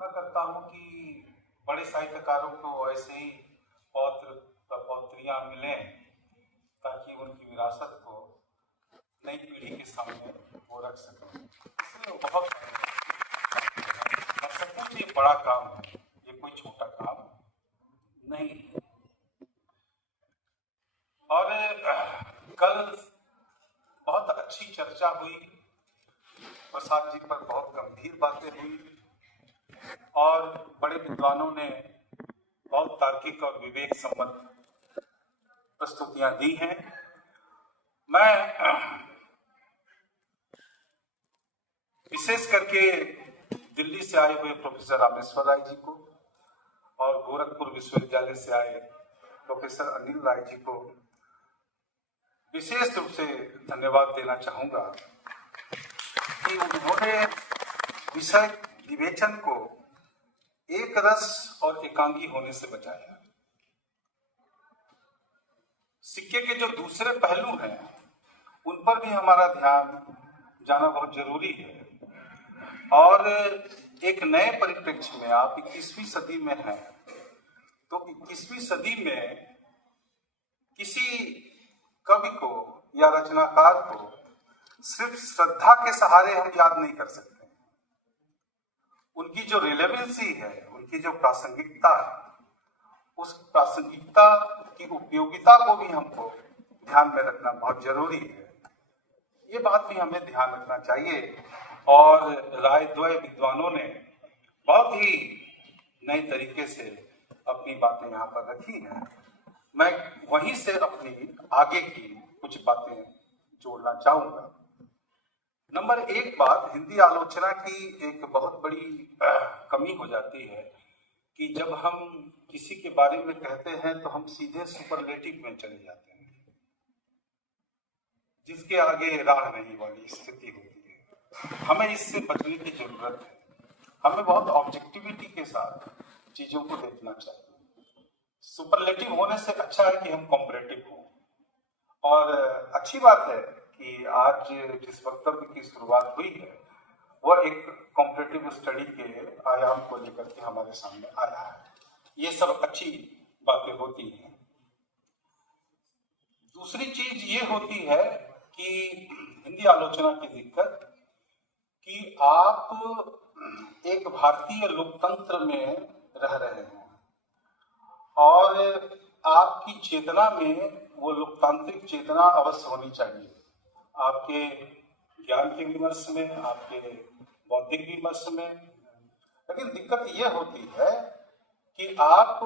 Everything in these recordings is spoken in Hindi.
मैं करता हूँ कि बड़े साहित्यकारों को ऐसे ही पौत्र पौत्रियाँ मिलें ताकि उनकी विरासत को नई पीढ़ी के सामने वो रख सकें। इसलिए वो बहुत और सचमुच ये बड़ा काम है, ये कोई छोटा काम नहीं है। और कल बहुत अच्छी चर्चा हुई, प्रसाद जी पर बहुत गंभीर बातें हुई और बड़े विद्वानों ने बहुत तार्किक और विवेक सम्मत प्रस्तुतियां दी हैं। मैं विशेष करके दिल्ली से आए हुए प्रोफेसर रामेश्वर राय जी को और गोरखपुर विश्वविद्यालय से आए प्रोफेसर अनिल राय जी को विशेष रूप से धन्यवाद देना चाहूंगा कि उन्होंने विषय विवेचन को एक रस और एकांगी होने से बचाया। सिक्के के जो दूसरे पहलू हैं उन पर भी हमारा ध्यान जाना बहुत जरूरी है। और एक नए परिप्रेक्ष्य में आप 21वीं सदी में हैं, तो 21वीं सदी में किसी कवि को या रचनाकार को सिर्फ श्रद्धा के सहारे हम याद नहीं कर सकते। उनकी जो रिलेवेंसी है, उनकी जो प्रासंगिकता है, उस प्रासंगिकता की उपयोगिता को भी हमको ध्यान में रखना बहुत जरूरी है। ये बात भी हमें ध्यान रखना चाहिए। और रायद्वय विद्वानों ने बहुत ही नए तरीके से अपनी बातें यहाँ पर रखी हैं। मैं वहीं से अपनी आगे की कुछ बातें जोड़ना चाहूंगा। नंबर एक बात, हिंदी आलोचना की एक बहुत बड़ी कमी हो जाती है कि जब हम किसी के बारे में कहते हैं तो हम सीधे सुपरलेटिव में चले जाते हैं, जिसके आगे राह नहीं वाली स्थिति होती है। हमें इससे बचने की जरूरत है। हमें बहुत ऑब्जेक्टिविटी के साथ चीजों को देखना चाहिए। सुपरलेटिव होने से अच्छा है कि हम कॉम्परेटिव हों। और अच्छी बात है कि आज जिस वक्तव्य की शुरुआत हुई है वह एक कॉम्परेटिव स्टडी के आयाम को लेकर के हमारे सामने आया है। ये सब अच्छी बातें होती हैं। दूसरी चीज ये होती है कि हिंदी आलोचना की दिक्कत कि आप एक भारतीय लोकतंत्र में रह रहे हैं और आपकी चेतना में वो लोकतांत्रिक चेतना अवश्य होनी चाहिए। आपके ज्ञान के विमर्श में, आपके बौद्धिक विमर्श में। लेकिन दिक्कत ये होती है कि आप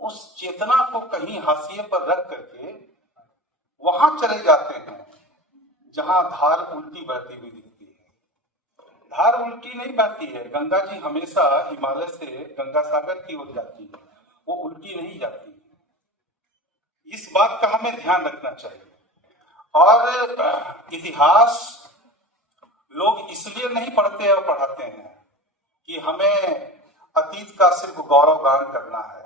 उस चेतना को कहीं हाशिए पर रख करके वहां चले जाते हैं जहां धार उल्टी बहती हुई दिखती है। धार उल्टी नहीं बहती है। गंगा जी हमेशा हिमालय से गंगा सागर की ओर जाती है, वो उल्टी नहीं जाती। इस बात का हमें ध्यान रखना चाहिए। और इतिहास लोग इसलिए नहीं पढ़ते और पढ़ाते हैं कि हमें अतीत का सिर्फ गौरव गान करना है,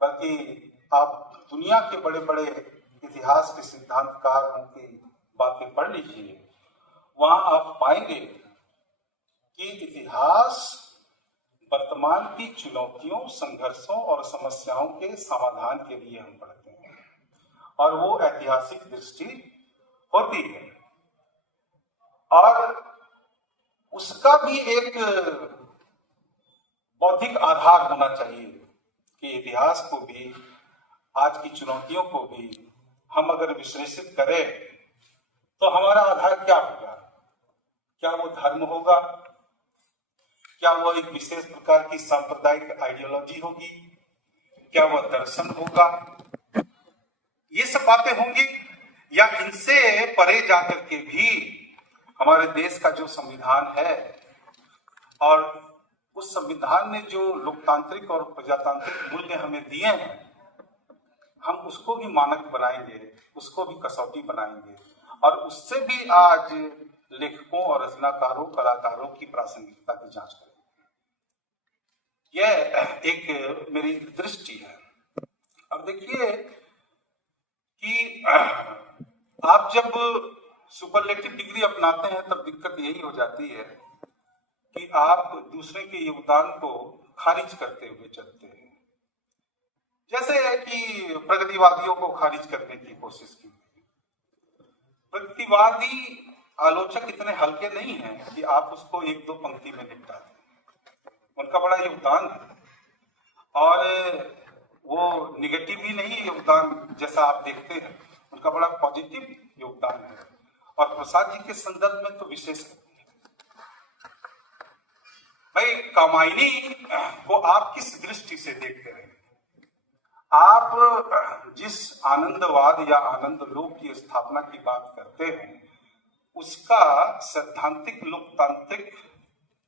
बल्कि आप दुनिया के बड़े बड़े इतिहास के सिद्धांतकारों की बातें पढ़ लीजिए। वहां आप पाएंगे कि इतिहास वर्तमान की चुनौतियों, संघर्षों और समस्याओं के समाधान के लिए हम पढ़ते हैं और वो ऐतिहासिक दृष्टि होती है। और उसका भी एक बौद्धिक आधार होना चाहिए कि इतिहास को भी, आज की चुनौतियों को भी हम अगर विश्लेषित करें तो हमारा आधार क्या होगा? क्या वो धर्म होगा? क्या वो एक विशेष प्रकार की सांप्रदायिक आइडियोलॉजी होगी? क्या वह दर्शन होगा? ये सब बातें होंगी। या इनसे परे जाकर के भी हमारे देश का जो संविधान है और उस संविधान ने जो लोकतांत्रिक और प्रजातांत्रिक मूल्य हमें दिए हैं, हम उसको भी मानक बनाएंगे, उसको भी कसौटी बनाएंगे और उससे भी आज लेखकों और रचनाकारों, कलाकारों की प्रासंगिकता की जांच करेंगे। यह एक मेरी दृष्टि है। अब देखिए कि आप जब सुपरलेटिव डिग्री अपनाते हैं तब दिक्कत यही हो जाती है कि आप दूसरे के योगदान को खारिज करते हुए चलते हैं। जैसे है कि प्रगतिवादियों को खारिज करने की कोशिश की। प्रगतिवादी आलोचक इतने हल्के नहीं हैं कि आप उसको एक दो पंक्ति में निपटा दें। उनका बड़ा योगदान है और वो निगेटिव भी नहीं योगदान जैसा आप देखते हैं, उनका बड़ा पॉजिटिव योगदान है और प्रसाद जी के संदर्भ में तो विशेष है। भाई कामायनी को आप किस दृष्टि से देखते रहे? आप जिस आनंदवाद या आनंद लोक की स्थापना की बात करते हैं उसका सैद्धांतिक लोकतांत्रिक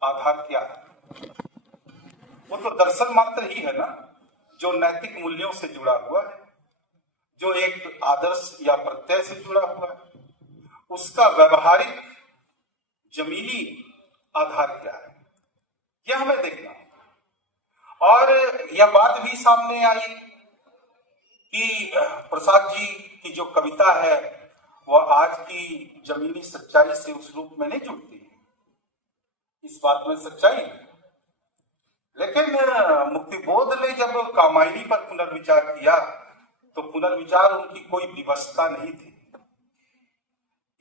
आधार क्या है? वो तो दर्शन मात्र ही है ना, जो नैतिक मूल्यों से जुड़ा हुआ है, जो एक आदर्श या प्रत्यय से जुड़ा हुआ है। उसका व्यवहारिक जमीनी आधार क्या है, यह हमें देखना है। और यह बात भी सामने आई कि प्रसाद जी की जो कविता है वह आज की जमीनी सच्चाई से उस रूप में नहीं जुड़ती है, इस बात में सच्चाई है। लेकिन मुक्तिबोध ने जब कामायनी पर पुनर्विचार किया तो पुनर्विचार उनकी कोई विवशता नहीं थी।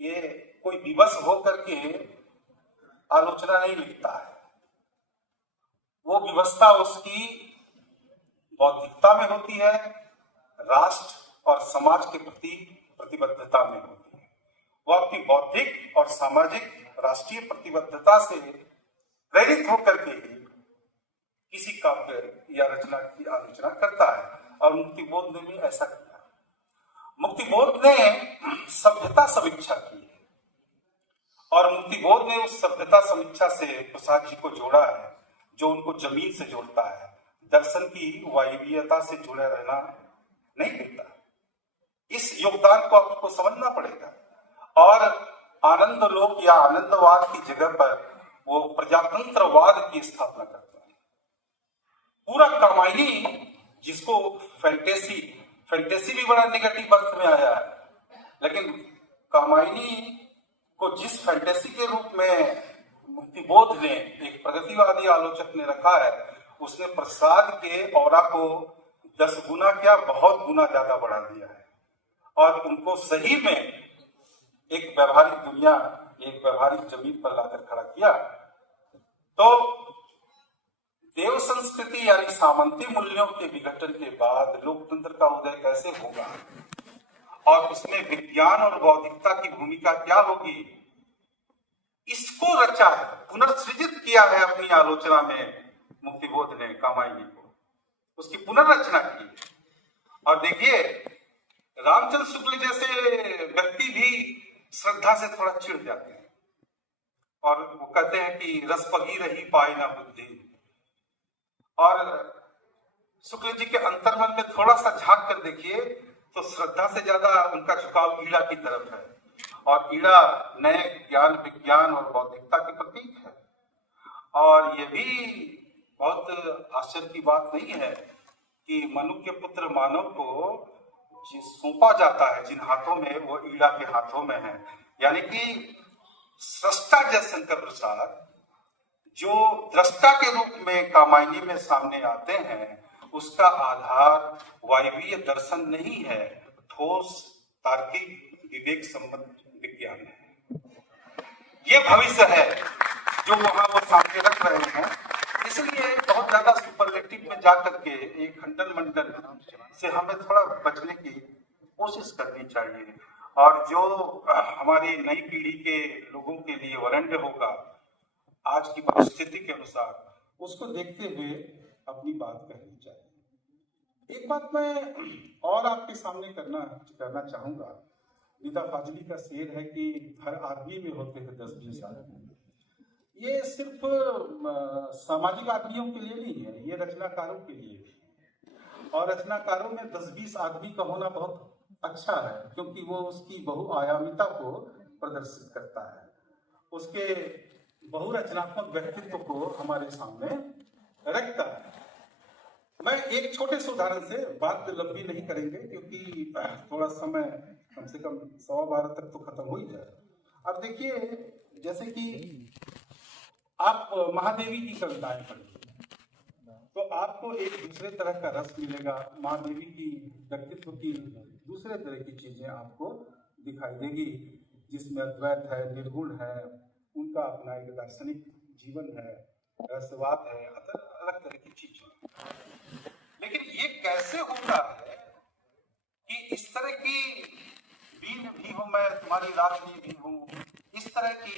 ये कोई विवश होकर के आलोचना नहीं लिखता है, वो विवशता उसकी बौद्धिकता में होती है, राष्ट्र और समाज के प्रति प्रतिबद्धता में होती है। वो अपनी बौद्धिक और सामाजिक राष्ट्रीय प्रतिबद्धता से प्रेरित होकर के किसी काव्य या रचना की आलोचना करता है और मुक्तिबोध ने भी ऐसा किया। मुक्तिबोध ने सभ्यता समीक्षा की और मुक्तिबोध ने उस सभ्यता समीक्षा से प्रसाद जी को जोड़ा है जो उनको जमीन से जोड़ता है, दर्शन की वायवीयता से जुड़े रहना नहीं देता। इस योगदान को आपको समझना पड़ेगा। और आनंद लोक या आनंदवाद की जगह पर वो प्रजातंत्रवाद की स्थापना करता है। पूरा कामायनी जिसको फैंटेसी भी बड़ा नेगेटिव अर्थ में आया है, लेकिन कामायनी को जिस फैंटेसी के रूप में मुक्तिबोध ने, एक प्रगतिवादी आलोचक ने रखा है, उसने प्रसाद के औरा को 10 गुना क्या बहुत गुना ज्यादा बढ़ा दिया है और उनको सही में एक व्यवहारिक दुनिया, एक व्यवहारिक जमीन पर लाकर खड़ा किया। तो देव संस्कृति यानी सामंती मूल्यों के विघटन के बाद लोकतंत्र का उदय कैसे होगा और उसमें विज्ञान और बौद्धिकता की भूमिका क्या होगी, इसको रचा है, पुनर्सृजित किया है अपनी आलोचना में मुक्तिबोध ने कामायनी को, उसकी पुनर्रचना की। और देखिए रामचंद्र शुक्ल जैसे व्यक्ति भी श्रद्धा से थोड़ा चिढ़ जाते हैं और वो कहते हैं कि रसपगी रही पाए ना बुद्धि। और शुक्ल जी के अंतर्मन में थोड़ा सा झांक कर देखिए तो श्रद्धा से ज्यादा उनका झुकाव ईड़ा की तरफ है और ईड़ा नए ज्ञान, विज्ञान और बौद्धिकता के प्रतीक है। और ये भी बहुत आश्चर्य की बात नहीं है कि मनु के पुत्र मानव को सौंपा जाता है जिन हाथों में, वो ईड़ा के हाथों में है। यानी कि सृष्टा जयशंकर प्रसाद जो दृष्टा के रूप में कामायनी में सामने आते हैं, उसका आधार वायवीय दर्शन नहीं है, ठोस तार्किक विवेक संबंध विज्ञान है। ये भविष्य है जो वहां वो सामने रख रहे हैं। इसलिए बहुत ज्यादा सुपरलेटिव में जाकर के एक खंडन मंडन से हमें थोड़ा बचने की कोशिश करनी चाहिए और जो हमारी नई पीढ़ी के लोगों के लिए वरण्य होगा आज की परिस्थिति के अनुसार, उसको देखते हुए अपनी बात कहनी चाहिए। एक बात मैं और आपके सामने करना चाहूंगा। निदा फाजली का शेर है कि हर आदमी में होते हैं 10-20 आदमी। ये सिर्फ सामाजिक आदमियों के लिए नहीं है, ये रचनाकारों के लिए है। और रचनाकारों में 10-20 आदमी का होना बहुत अच्छा है क्योंकि वो उसकी बहुआयामिता को प्रदर्शित करता है, उसके बहुरचनात्मक व्यक्तित्व को हमारे सामने रखता है। मैं एक छोटे से उदाहरण से, बात लंबी नहीं करेंगे क्योंकि थोड़ा समय कम से कम 12:15 तक तो खत्म हो ही जाए। अब देखिए, जैसे कि आप महादेवी की कविताएं पढ़िए तो आपको एक दूसरे तरह का रस मिलेगा। महादेवी की व्यक्तित्व की दूसरे तरह की चीजें आपको दिखाई देगी, जिसमें अद्वैत है, निर्गुण है, उनका अपना एक दार्शनिक जीवन है, रसवाद है, अलग तरह की चीजें। लेकिन ये कैसे होता है कि इस तरह की बीन भी हूं मैं, तुम्हारी रागनी भी हूं, इस तरह की